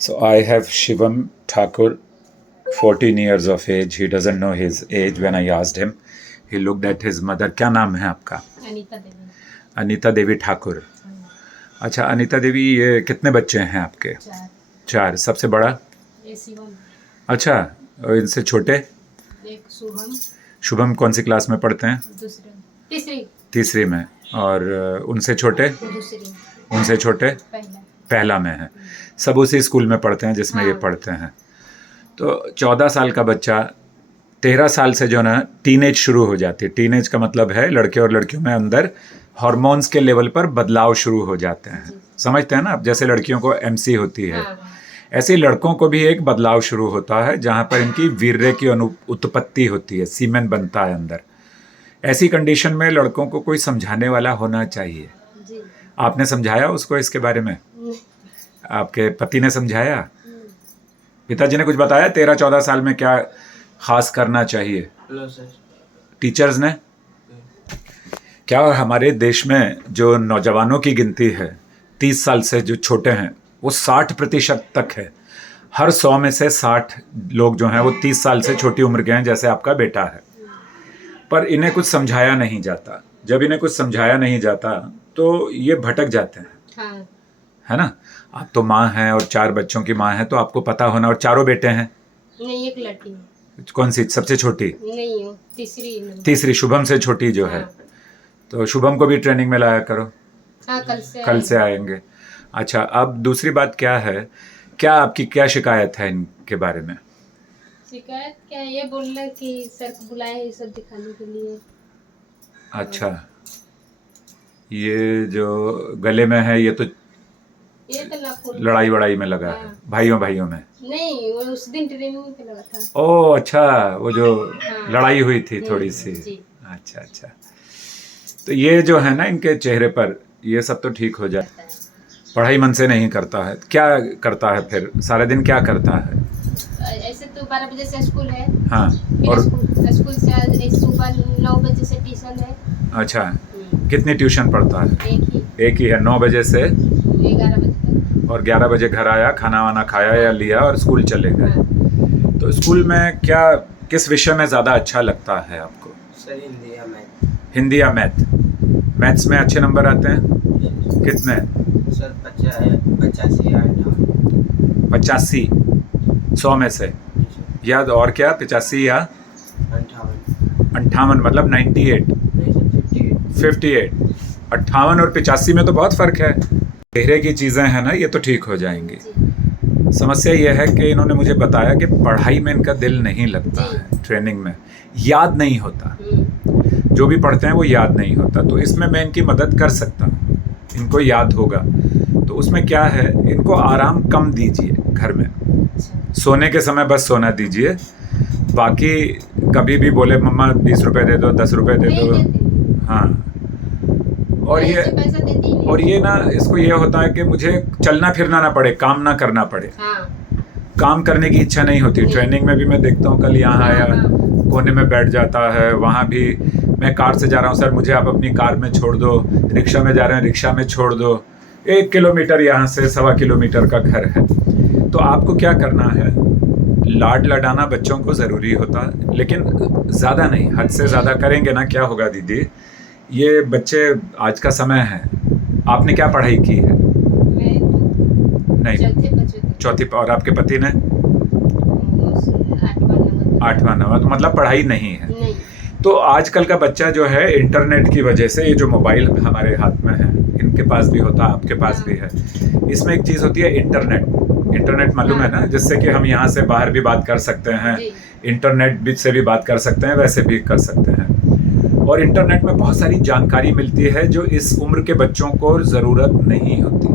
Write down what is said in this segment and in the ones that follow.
So I have Shivam Thakur, 14 years of age. He doesn't know his age. When I asked him, he looked at his mother. क्या नाम है आपका? अनीता देवी। अनीता देवी ठाकुर। अच्छा अनीता देवी, ये कितने बच्चे हैं आपके? 4। सबसे बड़ा? ये शिवम। अच्छा, और इनसे छोटे? एक शुभम। शुभम कौन सी क्लास में पढ़ते हैं? तीसरी में। और उनसे छोटे? दूसरी। उनसे छोटे? पहला में है। सब उसी स्कूल में पढ़ते हैं जिसमें ये पढ़ते हैं। तो 14 साल का बच्चा 13 साल से जो ना टीनेज शुरू हो जाती है। टीनेज का मतलब है लड़के और लड़कियों में अंदर हार्मोन्स के लेवल पर बदलाव शुरू हो जाते हैं। समझते हैं ना आप? जैसे लड़कियों को एमसी होती है, ऐसे ही लड़कों को भी एक बदलाव शुरू होता है जहाँ पर इनकी वीर्य की उत्पत्ति होती है, सीमेन बनता है अंदर। ऐसी कंडीशन में लड़कों को कोई समझाने वाला होना चाहिए। आपने समझाया उसको इसके बारे में? आपके पति ने समझाया? पिताजी ने कुछ बताया 13-14 साल में क्या खास करना चाहिए? टीचर्स ने? क्या हमारे देश में जो नौजवानों की गिनती है 30 साल से जो छोटे हैं वो 60% तक है। हर 100 में से 60 लोग जो हैं वो 30 साल से छोटी उम्र के हैं, जैसे आपका बेटा है। पर इन्हें कुछ समझाया नहीं जाता। जब इन्हें कुछ समझाया नहीं जाता तो ये भटक जाते हैं। है ना? आप तो माँ हैं और 4 बच्चों की माँ हैं, तो आपको पता होना। और चारों बेटे हैं? नहीं, एक लड़की। कौन सी सबसे छोटी? नहीं, तीसरी शुभम से छोटी जो है। तो शुभम को भी ट्रेनिंग में लाया करो। कल से आएंगे। अच्छा, अब दूसरी बात क्या है, क्या आपकी क्या शिकायत है इनके बारे में? शिकायत क्या, ये बोल रहे कि सर को बुलाए हैं सब दिखाने के लिए। अच्छा, ये जो गले में है ये तो लड़ाई वड़ाई में लगा है, भाइयों में? नहीं, वो उस दिन ट्रेनिंग पे लगा था। ओह अच्छा, वो जो लड़ाई हुई थी थोड़ी सी। अच्छा। तो ये जो है ना इनके चेहरे पर, ये सब तो ठीक हो जाए। पढ़ाई मन से नहीं करता है, क्या करता है फिर? सारे दिन क्या करता है? ऐसे तो 12 बजे से स्कूल है। हाँ, और स्कूल से सुबह 9 बजे से ट्यूशन है। अच्छा, कितनी ट्यूशन पढ़ता है? एक ही है, 9 बजे से 11 बजे तक। और 11 बजे घर आया, खाना वाना खाया या लिया और स्कूल चले गए। तो स्कूल में क्या, किस विषय में ज़्यादा अच्छा लगता है आपको? सर, हिंदी या मैथ। हिंदी या मैथ? मैथ्स में अच्छे नंबर आते हैं? कितने? सर 85 या 85 100 में से? या और क्या, 85 या 58? मतलब 98? 58। 58 और 85 में तो बहुत फ़र्क है। चेहरे की चीज़ें हैं ना, ये तो ठीक हो जाएंगी। समस्या ये है कि इन्होंने मुझे बताया कि पढ़ाई में इनका दिल नहीं लगता है, ट्रेनिंग में याद नहीं होता। जो भी पढ़ते हैं वो याद नहीं होता। तो इसमें मैं इनकी मदद कर सकता हूँ, इनको याद होगा। तो उसमें क्या है, इनको आराम कम दीजिए घर में। सोने के समय बस सोना दीजिए। बाकी कभी भी बोले मम्मा 20 रुपए दे दो, 10 रुपए दे दो। हाँ, और ये ना, इसको ये होता है कि मुझे चलना फिरना ना पड़े, काम ना करना पड़े। काम करने की इच्छा नहीं होती। ट्रेनिंग में भी मैं देखता हूँ, कल यहाँ आया, कोने में बैठ जाता है। वहाँ भी मैं कार से जा रहा हूँ, सर मुझे आप अपनी कार में छोड़ दो। रिक्शा में जा रहे हैं, रिक्शा में छोड़ दो। 1 किलोमीटर यहाँ से 1.25 किलोमीटर का घर है। तो आपको क्या करना है, लाड लडाना बच्चों को ज़रूरी होता है, लेकिन ज़्यादा नहीं। हद से ज़्यादा करेंगे ना, क्या होगा दीदी, ये बच्चे, आज का समय है। आपने क्या पढ़ाई की है? नहीं, चौथी। और आपके पति ने? 8वां 9वां। तो मतलब पढ़ाई नहीं है। तो आजकल का बच्चा जो है इंटरनेट की वजह से, ये जो मोबाइल हमारे हाथ में है, इनके पास भी होता है, आपके पास भी है, इसमें एक चीज़ होती है इंटरनेट मालूम है ना, जिससे कि हम यहाँ से बाहर भी बात कर सकते हैं, इंटरनेट से भी बात कर सकते हैं, वैसे भी कर सकते हैं। और इंटरनेट में बहुत सारी जानकारी मिलती है जो इस उम्र के बच्चों को ज़रूरत नहीं होती।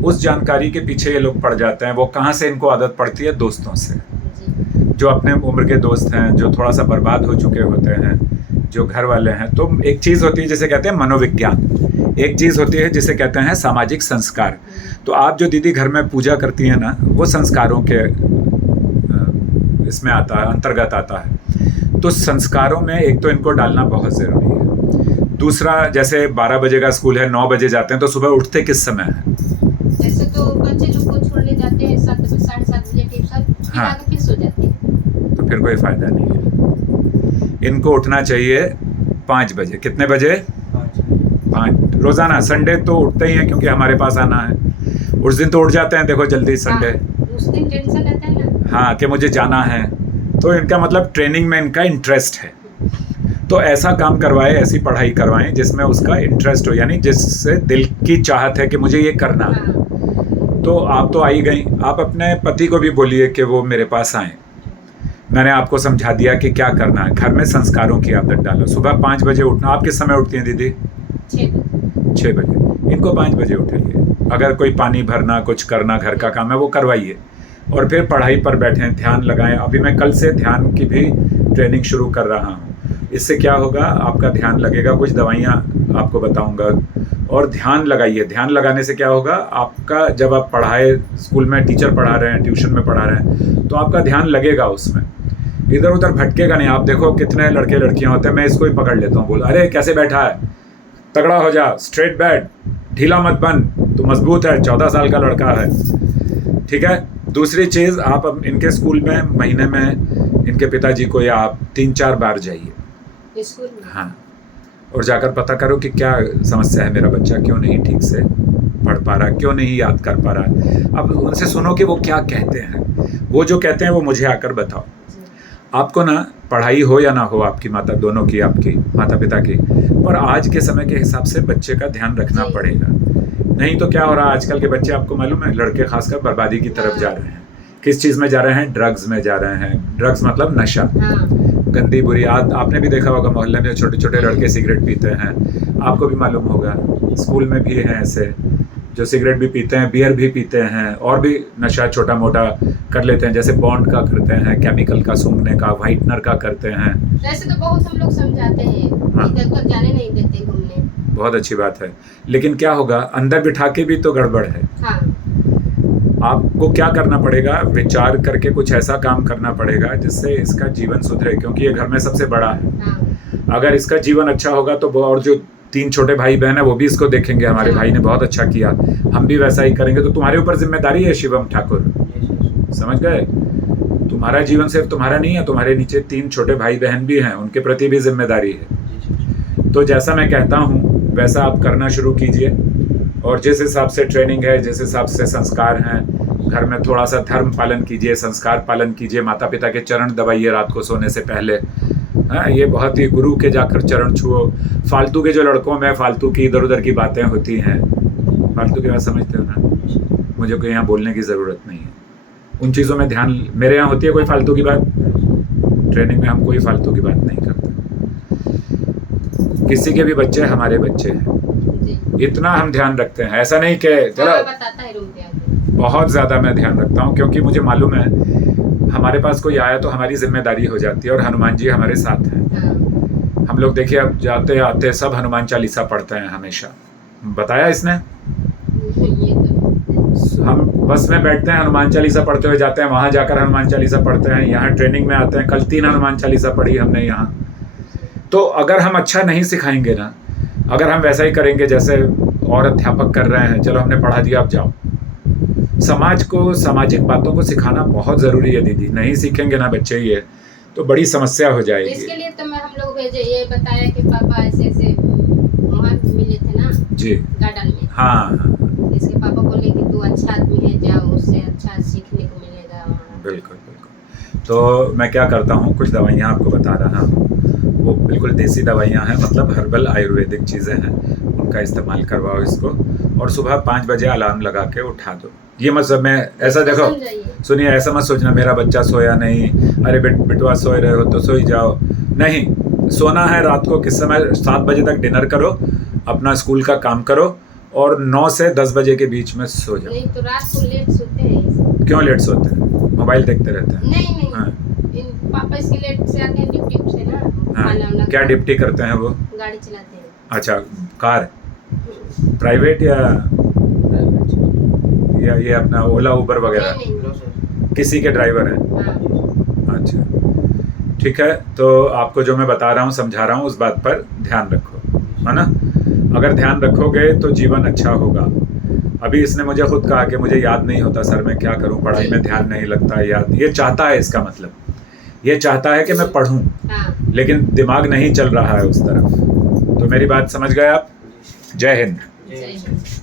उस जानकारी के पीछे ये लोग पड़ जाते हैं। वो कहाँ से इनको आदत पड़ती है? दोस्तों से, जो अपने उम्र के दोस्त हैं, जो थोड़ा सा बर्बाद हो चुके होते हैं, जो घर वाले हैं। तो एक चीज़ होती है जिसे कहते हैं मनोविज्ञान, एक चीज़ होती है जिसे कहते हैं सामाजिक संस्कार। तो आप जो दीदी घर में पूजा करती हैं ना, वो संस्कारों के इसमें आता है, अंतर्गत आता है। तो संस्कारों में एक तो इनको डालना बहुत ज़रूरी है। दूसरा, जैसे 12 बजे का स्कूल है, 9 बजे जाते हैं, तो सुबह उठते किस समय है? जैसे तो बच्चे लोग को छोड़ने जाते फिर हाँ। आके फिर सो जाते हैं। तो फिर कोई फ़ायदा नहीं है। इनको उठना चाहिए 5 बजे। कितने बजे? 5 रोज़ाना। संडे तो उठते ही हैं क्योंकि हमारे पास आना है। उस दिन तो उठ जाते हैं, देखो जल्दी संडे। हाँ, उस दिन टेंशन रहता है ना। हाँ, कि मुझे जाना है। तो इनका मतलब ट्रेनिंग में इनका इंटरेस्ट है। तो ऐसा काम करवाएं, ऐसी पढ़ाई करवाएं जिसमें उसका इंटरेस्ट हो, यानी जिससे दिल की चाहत है कि मुझे ये करना है। हाँ, तो आप तो आ ही गई, आप अपने पति को भी बोलिए कि वो मेरे पास आएँ। मैंने आपको समझा दिया कि क्या करना है। घर में संस्कारों की आदत डालो। सुबह 5 बजे उठना। आप किस समय उठती हैं दीदी? 6 बजे। इनको 5 बजे उठाइए। अगर कोई पानी भरना, कुछ करना, घर का काम है, वो करवाइए। और फिर पढ़ाई पर बैठें, ध्यान लगाएं। अभी मैं कल से ध्यान की भी ट्रेनिंग शुरू कर रहा हूँ। इससे क्या होगा, आपका ध्यान लगेगा। कुछ दवाइयाँ आपको बताऊँगा। और ध्यान लगाइए। ध्यान लगाने से क्या होगा, आपका जब आप पढ़ाए, स्कूल में टीचर पढ़ा रहे हैं, ट्यूशन में पढ़ा रहे हैं, तो आपका ध्यान लगेगा उसमें, इधर उधर भटकेगा नहीं। आप देखो कितने लड़के लड़कियां होते हैं, मैं इसको ही पकड़ लेता हूँ, बोल अरे कैसे बैठा है, तगड़ा हो जा, स्ट्रेट बैठ, ढीला मत बन, तू मजबूत है, 14 साल का लड़का है। ठीक है। दूसरी चीज़, आप अब इनके स्कूल में महीने में इनके पिताजी को या आप 3-4 बार जाइए। स्कूल में। हाँ, और जाकर पता करो कि क्या समस्या है, मेरा बच्चा क्यों नहीं ठीक से पढ़ पा रहा, क्यों नहीं याद कर पा रहा। अब उनसे सुनो कि वो क्या कहते हैं। वो जो कहते हैं वो मुझे आकर बताओ। आपको ना पढ़ाई हो या ना हो, आपकी माता, दोनों की, आपकी माता पिता की, पर आज के समय के हिसाब से बच्चे का ध्यान रखना पड़ेगा। नहीं तो क्या हो रहा है, आजकल के बच्चे, आपको मालूम है, लड़के खासकर बर्बादी की तरफ जा रहे हैं। किस चीज़ में जा रहे हैं? ड्रग्स में जा रहे हैं। ड्रग्स मतलब नशा, गंदी बुरी आदत। आपने भी देखा होगा मोहल्ले में छोटे छोटे लड़के सिगरेट पीते हैं, आपको भी मालूम होगा। स्कूल में भी हैं ऐसे जो सिगरेट भी पीते हैं, बियर भी पीते हैं, और भी नशा छोटा मोटा कर लेते हैं, जैसे बॉन्ड का करते हैं, केमिकल का, सूंघने का, व्हाइटनर का करते हैं। वैसे तो बहुत हम लोग समझाते हैं, हाँ। इधर उधर जाने नहीं देते घूमने। बहुत अच्छी बात है, लेकिन क्या होगा, अंदर बिठा के भी तो गड़बड़ है। हाँ, आपको क्या करना पड़ेगा, विचार करके कुछ ऐसा काम करना पड़ेगा जिससे इसका जीवन सुधरे, क्योंकि ये घर में सबसे बड़ा है। हाँ, अगर इसका जीवन अच्छा होगा तो वो, और जो 3 छोटे भाई बहन है वो भी इसको देखेंगे, हमारे भाई ने बहुत अच्छा किया, हम भी वैसा ही करेंगे। तो तुम्हारे ऊपर जिम्मेदारी है शिवम ठाकुर, समझ गए? तुम्हारा जीवन सिर्फ तुम्हारा नहीं है, तुम्हारे नीचे 3 छोटे भाई बहन भी हैं, उनके प्रति भी जिम्मेदारी है। तो जैसा मैं कहता हूँ वैसा आप करना शुरू कीजिए, और जिस हिसाब से ट्रेनिंग है, जिस हिसाब से संस्कार हैं, घर में थोड़ा सा धर्म पालन कीजिए, संस्कार पालन कीजिए, माता पिता के चरण दबाइए रात को सोने से पहले। हाँ, ये बहुत ही, गुरु के जाकर चरण छुओ। फालतू के जो लड़कों में फालतू की इधर उधर की बातें होती हैं, फालतू की बात समझते हो ना, मुझे कोई यहाँ बोलने की ज़रूरत नहीं है। उन चीज़ों में ध्यान, मेरे यहाँ होती है कोई फालतू की बात? ट्रेनिंग में हम कोई फालतू की बात नहीं करते। किसी के भी बच्चे हमारे बच्चे हैं, जी। इतना हम ध्यान रखते हैं। ऐसा नहीं कि चलो, हाँ, बताता है रूम पे आके। बहुत ज़्यादा मैं ध्यान रखता हूँ, क्योंकि मुझे मालूम है हमारे पास कोई आया तो हमारी जिम्मेदारी हो जाती है, और हनुमान जी हमारे साथ हैं। हाँ, हम लोग देखिए, अब जाते आते सब हनुमान चालीसा पढ़ते हैं हमेशा। बताया इसने? ये तो हम बस में बैठते हैं, हनुमान चालीसा पढ़ते हुए जाते हैं, वहाँ जाकर हनुमान चालीसा पढ़ते हैं, यहाँ ट्रेनिंग में आते हैं, कल 3 हनुमान चालीसा पढ़ी हमने यहाँ। तो अगर हम अच्छा नहीं सिखाएंगे ना, अगर हम वैसा ही करेंगे जैसे और अध्यापक कर रहे हैं, चलो हमने पढ़ा दिया अब जाओ, समाज को, सामाजिक बातों को सिखाना बहुत ज़रूरी है दीदी। नहीं सीखेंगे ना बच्चे ये, तो बड़ी समस्या हो जाएगी। इसके लिए तो मैं, हम लोग भेजे, ये बताया कि पापा ऐसे ऐसे वहाँ मिले थे ना जी, गार्डन में। हाँ, इसके पापा बोले कि तू अच्छा आदमी है, जाओ, उससे अच्छा सीखने को मिलेगा वहाँ। बिल्कुल बिल्कुल। तो मैं क्या करता हूँ, कुछ दवाइयाँ आपको बता रहा हूँ, वो बिल्कुल देसी दवाइयाँ हैं, मतलब हर्बल आयुर्वेदिक चीज़ें हैं, उनका इस्तेमाल करवाओ इसको, और सुबह 5 बजे अलार्म लगा के उठा दो। ये मतलब मैं ऐसा, देखो सुनिए, ऐसा मत सोचना मेरा बच्चा सोया नहीं, अरे बिटवा सोए रहे हो तो सोई जाओ। नहीं, सोना है रात को किस समय, 7 बजे तक डिनर करो, अपना स्कूल का काम करो, और 9 से 10 बजे के बीच में सो जाओ। नहीं तो रात को लेट सोते हैं। क्यों लेट सोते हैं? मोबाइल देखते रहते हैं? नहीं नहीं, हाँ। पापा इसके लेट से आते हैं ड्यूटी से ना। हाँ, क्या ड्यूटी करते हैं वो? गाड़ी चलाते हैं। अच्छा, कार, प्राइवेट या ये अपना ओला उबर वगैरह? नहीं, नहीं, किसी के ड्राइवर हैं? हाँ, अच्छा, ठीक है। तो आपको जो मैं बता रहा हूँ, समझा रहा हूँ, उस बात पर ध्यान रखो, है ना? अगर ध्यान रखोगे तो जीवन अच्छा होगा। अभी इसने मुझे खुद कहा कि मुझे याद नहीं होता सर, मैं क्या करूं, पढ़ाई में ध्यान नहीं लगता, याद, ये चाहता है, इसका मतलब ये चाहता है कि मैं पढ़ूं, हाँ लेकिन दिमाग नहीं चल रहा है उस तरफ। तो मेरी बात समझ गए आप? जय हिंद। सही है।